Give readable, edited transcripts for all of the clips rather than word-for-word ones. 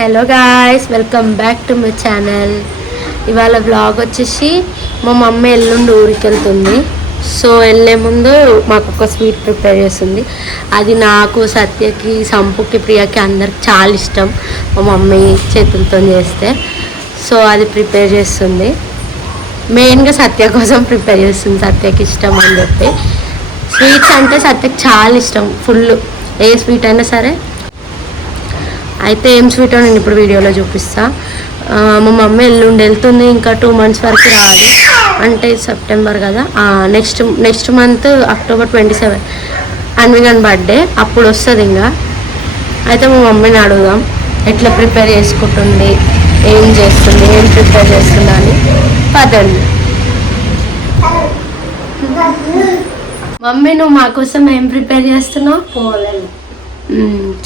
Hello guys, welcome back to my channel. ఇవాళ vlog వచ్చేసి మా మమ్మీ ఎల్లుండి ఊరికి వెళ్తుంది. సో వెళ్ళే ముందు మాకు ఒక స్వీట్ ప్రిపేర్ చేస్తుంది. అది నాకు, సత్యకి, సంపుకి, ప్రియకి అందరికి చాలా ఇష్టం మా మమ్మీ చేతులతో చేస్తే. సో అది ప్రిపేర్ చేస్తుంది. మెయిన్గా సత్య కోసం ప్రిపేర్ చేస్తుంది, సత్యకి ఇష్టం అని చెప్పి. స్వీట్స్ అంటే సత్యకి చాలా ఇష్టం, ఫుల్. ఏ స్వీట్ అయినా సరే. అయితే ఏం స్వీటో నేను ఇప్పుడు వీడియోలో చూపిస్తా. మా మమ్మీ ఎల్లుండి వెళ్తుంది, ఇంకా 2 months వరకు రాదు. అంటే సెప్టెంబర్ కదా, నెక్స్ట్ మంత్ అక్టోబర్ 27 అన్విగన్ బర్త్డే, అప్పుడు వస్తుంది ఇంకా. అయితే మా మమ్మీని అడుగుదాం ఎట్లా ప్రిపేర్ చేసుకుంటుంది, ఏం చేస్తుంది, ఏం ప్రిపేర్ చేస్తుంది అని. పదండి. మమ్మీ, నువ్వు మా కోసం ఏం ప్రిపేర్ చేస్తున్నావు? పోలేను.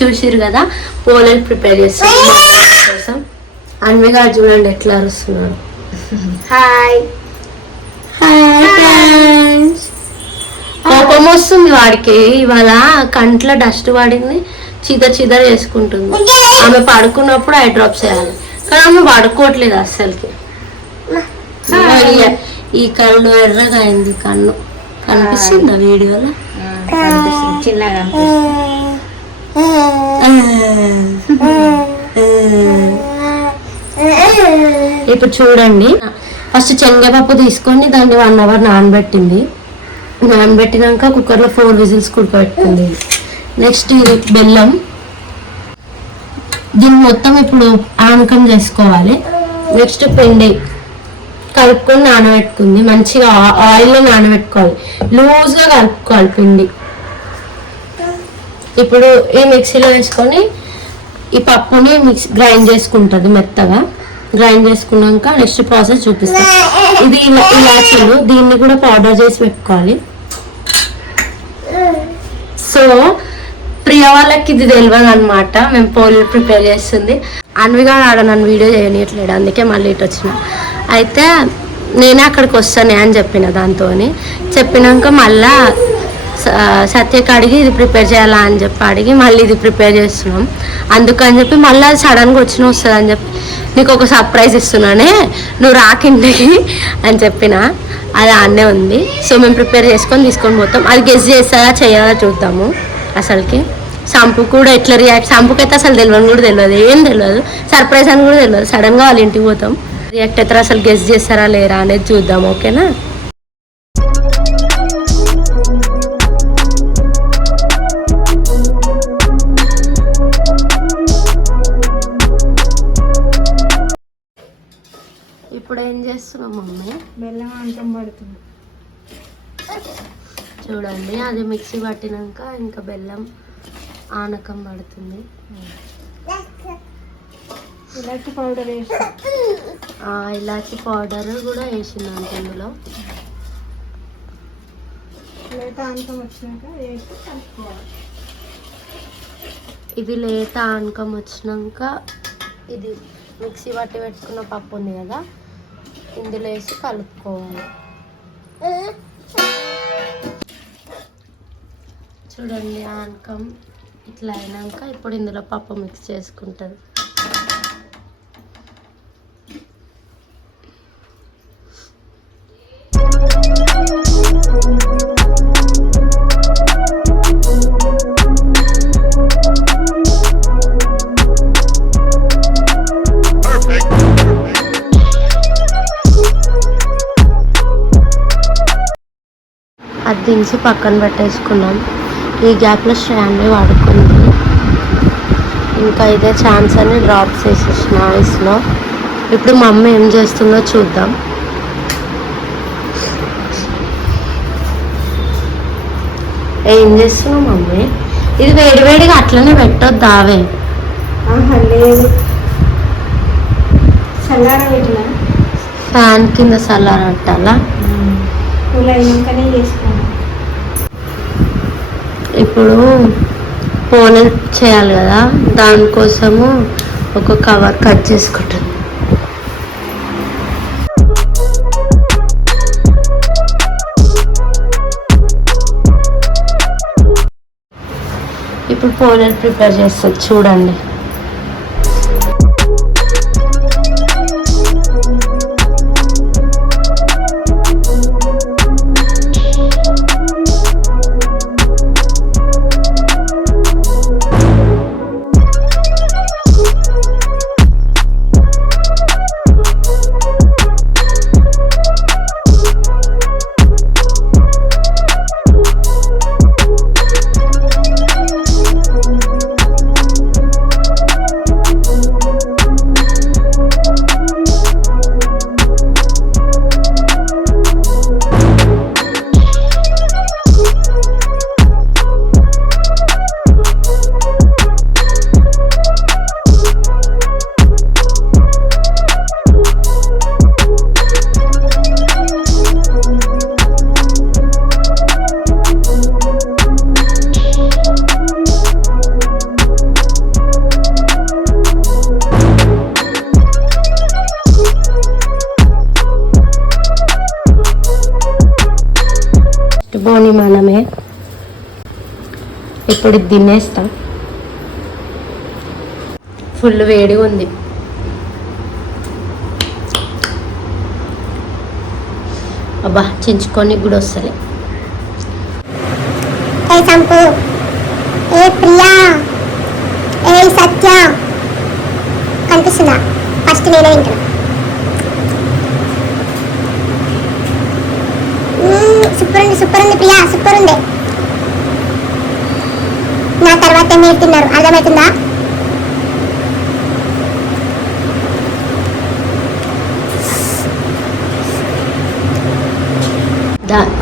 చూసిరు కదా, పోలేలు ప్రిపేర్ చేస్తున్నాం కోసం. అన్విగా చూడండి ఎట్లా అరుస్తున్నాడు. Hi hi friends. కోపం వస్తుంది వాడికి. ఇవాళ కంట్లో డస్ట్ పడింది, చీదర చేసుకుంటుంది. ఆమె పడుకున్నప్పుడు ఐ డ్రాప్స్ వేయాలి, కానీ ఆమె పడుకోవట్లేదు అస్సలకి. ఈ కన్ను ఎర్రగా అయింది. కన్ను కనిపిస్తుందా వీడియోలో? చిన్నగా. ఇప్పుడు చూడండి, ఫస్ట్ శనగపప్పు తీసుకొని దాన్ని 1 hour నానబెట్టినాక కుక్కర్లో 4 whistles కుడకబెట్టుకుంది. నెక్స్ట్ ఇది బెల్లం. దీన్ని మొత్తం ఇప్పుడు ఆనకం చేసుకోవాలి. నెక్స్ట్ పిండి కలుపుకొని నానబెట్టుకుంది. మంచిగా ఆయిల్లో నానబెట్టుకోవాలి, లూజ్గా కలుపుకోవాలి పిండి. ఇప్పుడు ఈ మిక్సీలో వేసుకొని ఈ పప్పుని గ్రైండ్ చేసుకుంటుంది మెత్తగా. గ్రైండ్ చేసుకున్నాక నెక్స్ట్ ప్రాసెస్ చూపిస్తాం. ఇది ఇలాచీలు, దీన్ని కూడా పౌడర్ చేసి పెట్టుకోవాలి. సో ప్రియ వాళ్ళకి ఇది తెలియదు అనమాట, మేము పోలీలు ప్రిపేర్ చేస్తుంది. అన్విగా ఆడ నన్ను వీడియో చేయనియట్లేడు, అందుకే మళ్ళీ ఇటు వచ్చిన. అయితే నేనే అక్కడికి వస్తానే అని చెప్పిన. దాంతో చెప్పినాక మళ్ళా సత్యకి అడిగి ఇది ప్రిపేర్ చేయాలా అని చెప్పి అడిగి మళ్ళీ ఇది ప్రిపేర్ చేస్తున్నాం. అందుకని చెప్పి మళ్ళీ సడన్గా వస్తుంది అని చెప్పి నీకు ఒక సర్ప్రైజ్ ఇస్తున్నానే, నువ్వు రాకిండికి అని చెప్పిన. అది ఆన్నే ఉంది. సో మేము ప్రిపేర్ చేసుకొని తీసుకొని పోతాం. అది గెస్ చేస్తారా చేయాలా చూద్దాము. అసలుకి సంపు కూడా ఎట్లా రియాక్ట్, సంపుకి అయితే అసలు తెలియని కూడా తెలియదు, ఏం తెలియదు, సర్ప్రైజ్ అని కూడా తెలియదు. సడన్గా వాళ్ళ ఇంటికి పోతాం, రియాక్ట్ అవుతారా, అసలు గెస్ చేస్తారా లేరా అనేది చూద్దాం. ఓకేనా? ఇప్పుడు ఏం చేస్తున్నాం మమ్మీ? బెల్లం ఆనకం పడుతుంది. చూడండి, అది మిక్సీ పట్టినాక ఇంకా బెల్లం ఆనకం పడుతుంది. ఇలాచి పౌడర్ వేసి, ఇలాచి పౌడర్ కూడా వేసిందంట ఇందులో. లేత ఆనకం వచ్చినాక వేసి కలుపుకోవాలి. ఇది లేత ఆనకం వచ్చినాక ఇది మిక్సీ పట్టి పెట్టుకున్న పప్పు ఉంది కదా, ఇందులో వేసి కలుపుకోవాలి. చూడండి, ఆనకం ఇట్లా అయినాక ఇప్పుడు ఇందులో పప్పు మిక్స్ చేసుకుంటుంది. అది దించి పక్కన పెట్టేసుకున్నాం. ఈ గ్యాప్లో స్టాండ్ వాడుకుంది. ఇంకా ఇదే ఛాన్స్ అని డ్రాప్స్ వేసేసిన ఐస్లో. ఇప్పుడు మా అమ్మ ఏం చేస్తుందో చూద్దాం. ఏం చేస్తున్నావు మమ్మీ? ఇది వేడివేడిగా అట్లనే పెట్టొద్దు ఆవే. లేదు, చల్లార పెట్టినా ఫ్యాన్ కింద చల్లారట్టాలా? అయినాకనే చేసుకున్నాను. ఇప్పుడు పోనీ చేయాలి కదా, దానికోసము ఒక కవర్ కట్ చేసుకుంటుంది. ఇప్పుడు పోలేలు ప్రిపేర్ చేస్తుంది చూడండి. అన్నమే. ఇప్పుడు ఇది తినేస్తాం. ఫుల్ వేడిగా ఉంది. అబ్బా చించుకొని కూడా వస్తలే. ఏ సంపు, ఏ ప్రియా, ఏ సత్య కనిపిస్తుందా? ఫస్ట్ నేనే వింటున్నా. సూపర్ ఉంది ప్రియా, సూపర్ ఉంది. నా తర్వాత మీరు తిన్నారు, అర్థమవుతుందా?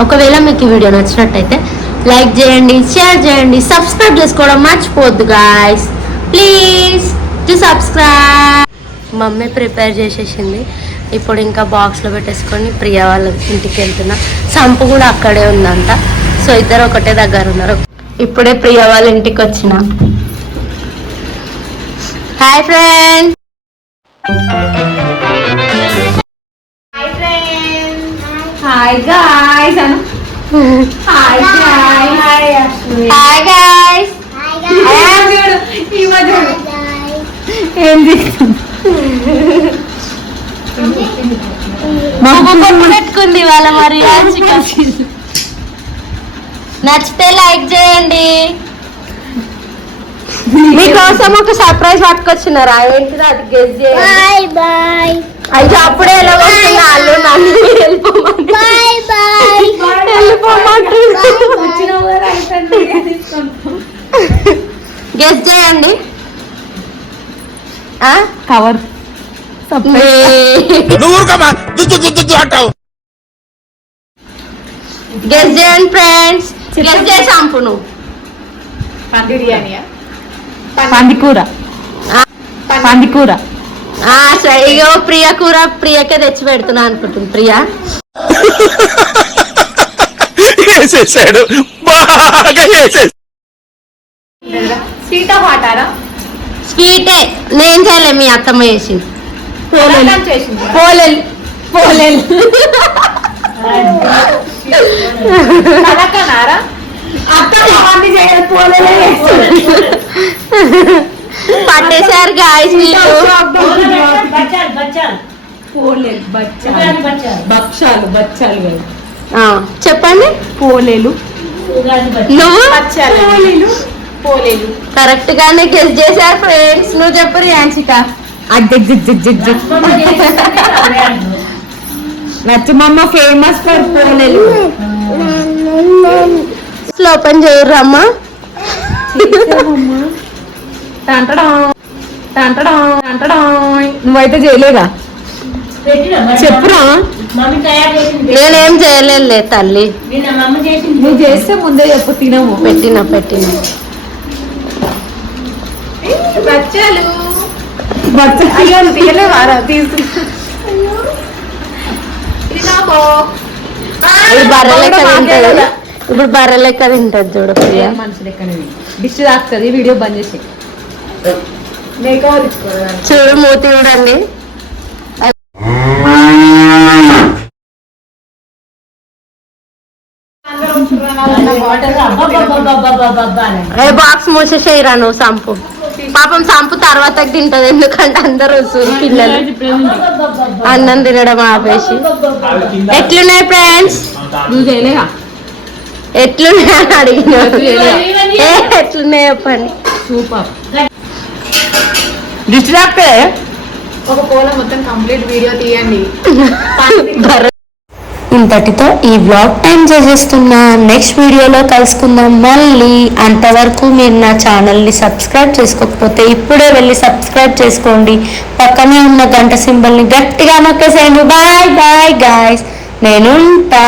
ఒకవేళ మీకు ఈ వీడియో నచ్చినట్టయితే లైక్ చేయండి, షేర్ చేయండి, సబ్స్క్రైబ్ చేసుకోవడం మర్చిపోవద్దు guys. Please to subscribe. Mummy prepare చేసేసింది. ఇప్పుడు ఇంకా బాక్స్లో పెట్టేసుకొని ప్రియా వాళ్ళ ఇంటికి వెళ్తున్నా. సంపు కూడా అక్కడే ఉందంట. సో ఇద్దరు ఒకటే దగ్గర ఉన్నారు. ఇప్పుడే ప్రియా వాళ్ళ ఇంటికి వచ్చిన. Hi friends. హాయ్ గాయ్స్ అను. Hi guys. Hi guys. ఏం చేస్తుంది? పెట్టుకుంది వాళ్ళ మరి. నచ్చితే లైక్ చేయండి. మీకోసం ఒక సర్ప్రైజ్ పట్టుకొచ్చినారా? ఏంటిది అది? గెస్ చేయండి. Bye bye. అయితే అప్పుడే ఎలా వస్తున్నా వాళ్ళు నన్ను వెళ్ళిపోమంటారు. గెస్ చేయండి. కవర్ గెస్ చేయండి ఫ్రెండ్స్. గెస్ చేసి సంపు నువ్వు. బిర్యానీయా? పందికూర. పందికూర. ఇగో ప్రియ కూర ప్రియకే తెచ్చి పెడుతున్నా అనుకుంటుంది. ప్రియా వేసేసాడు, బాగా వేసేసాడు. స్వీట్ హాటారా? స్వీటే. నేను చేయలే, మీ అత్తమ్మ చేసింది. పోలేలు. పోలేలు. కలకనారా? పట్టేశారు గాయస్ వీళ్ళు. భక్షాలు బచ్చాలు. చెప్పండి. పోలేలు. నువ్వు పోలేలు కరెక్ట్ గానే గెస్ చేశారు ఫ్రెండ్స్. నువ్వు చెప్పు రియాన్షిక. నచ్చమమ్మ ఫేమస్ ఫర్ పోలేలు. ఓపెన్ చేయరమ్మా. నువ్వైతే చేయలేదా? చెప్పురా. నేనేం చేయలేదు తల్లి. నువ్వు చేస్తే ముందే చెప్పు. తినము. పెట్టిన బచ్చాలు. అయ్యో తీయలేవారా? బర్రె లెక్క తింటది. ఇప్పుడు బర్రె లెక్క తింటది చూడ ప్రియ. మనిషి లెక్కనే డిష్ తాకుతుంది. వీడియో బంద్ చేసి చూడు మూతి చూడండి. బాక్స్ మూసేసేయరా నువ్వు సంపు. పాపం సంపు తర్వాత తింటది, ఎందుకంటే అందరూ పిల్లలు అన్నం తినడం ఆపేసి. ఎట్లున్నాయి ఫ్రెండ్స్? నువ్వు చేయలేగా? ఎట్లున్నాయి అని అడిగిన. ఎట్లున్నాయి చెప్పండి. సూపర్. డిష్ తాకుతే ఒక పోల మొత్తం కంప్లీట్ వీడియో తీయండి. ఇంతటితో ఈ వ్లాగ్ టైం చేసేస్తున్నా. నెక్స్ట్ వీడియోలో కలుసుకుందాం మళ్ళీ. అంతవరకు మీరు నా ఛానల్ని సబ్స్క్రైబ్ చేసుకోకపోతే ఇప్పుడే వెళ్ళి సబ్స్క్రైబ్ చేసుకోండి. పక్కనే ఉన్న గంట సింబల్ని గట్టిగా నొక్కేసేయండి. Bye bye guys. నేను ఉంటా.